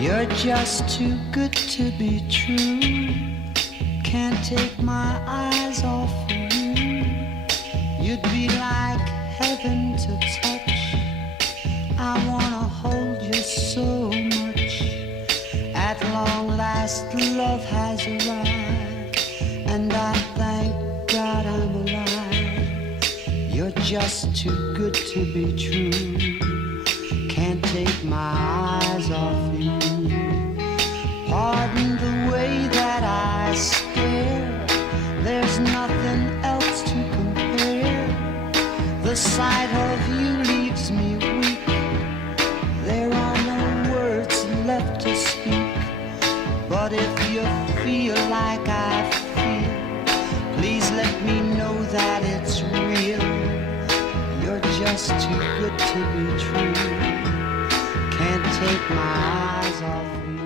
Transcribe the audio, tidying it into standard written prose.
You're just too good to be true. Can't take my eyes off of you. You'd be like heaven to touch. I wanna hold you so much. At long last love has arrived, and I thank God I'm alive. You're just too good to be true. Can't take my eyes off you. Pardon the way that I stare. There's nothing else to compare. The sight of you leaves me weak. There are no words left to speak. But if you feel like I feel, please let me know that it's real. You're just too good to be true. Can't take my eyes off you.